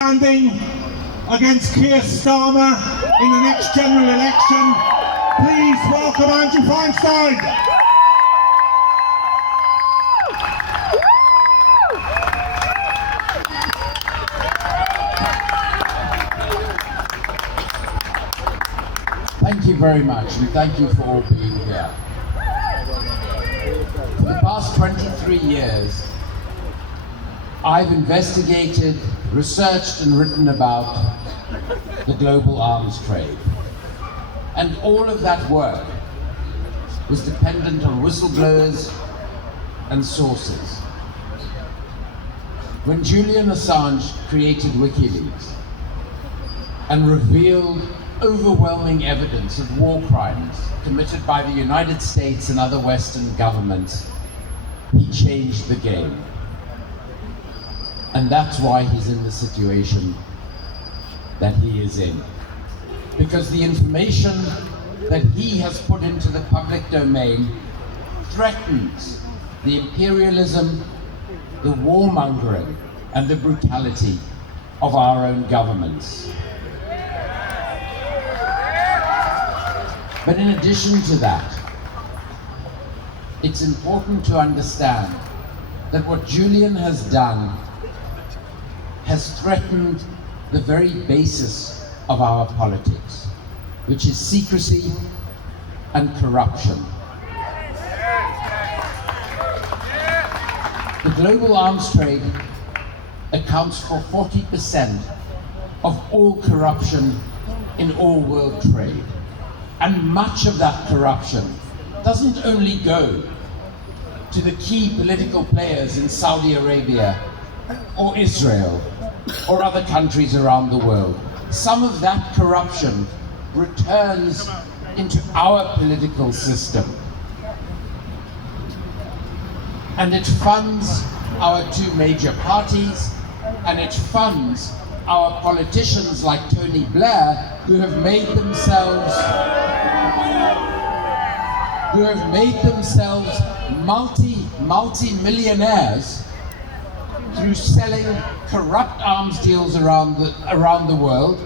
Standing against Keir Starmer in the next general election, please welcome Andrew Feinstein. Thank you very much, and thank you for all being here. For the past 23 years, I've investigated, researched and written about the global arms trade. And all of that work was dependent on whistleblowers and sources. When Julian Assange created WikiLeaks and revealed overwhelming evidence of war crimes committed by the United States and other Western governments, he changed the game. And that's why he's in the situation that he is in. Because the information that he has put into the public domain threatens the imperialism, the warmongering, and the brutality of our own governments. But in addition to that, it's important to understand that what Julian has done has threatened the very basis of our politics, which is secrecy and corruption. The global arms trade accounts for 40% of all corruption in all world trade. And much of that corruption doesn't only go to the key political players in Saudi Arabia or Israel or other countries around the world. Some of that corruption returns into our political system. And it funds our two major parties, and it funds our politicians like Tony Blair, who have made themselves multi-millionaires through selling corrupt arms deals around the world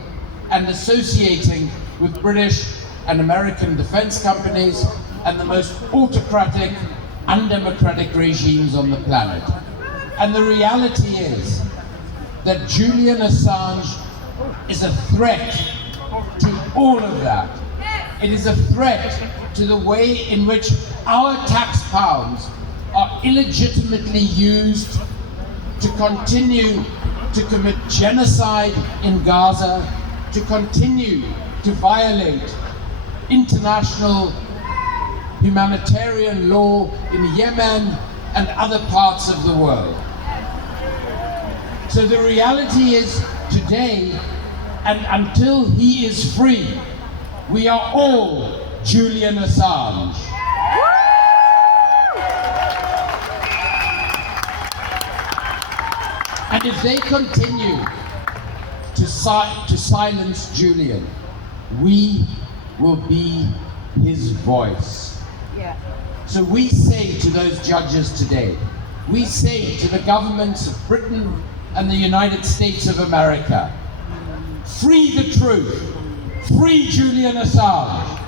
and associating with British and American defense companies and the most autocratic, undemocratic regimes on the planet. And the reality is that Julian Assange is a threat to all of that. It is a threat to the way in which our tax pounds are illegitimately used to continue to commit genocide in Gaza, to continue to violate international humanitarian law in Yemen and other parts of the world. So the reality is, today, and until he is free, we are all Julian Assange. And if they continue to silence Julian, we will be his voice. Yeah. So we say to those judges today, we say to the governments of Britain and the United States of America, free the truth, free Julian Assange.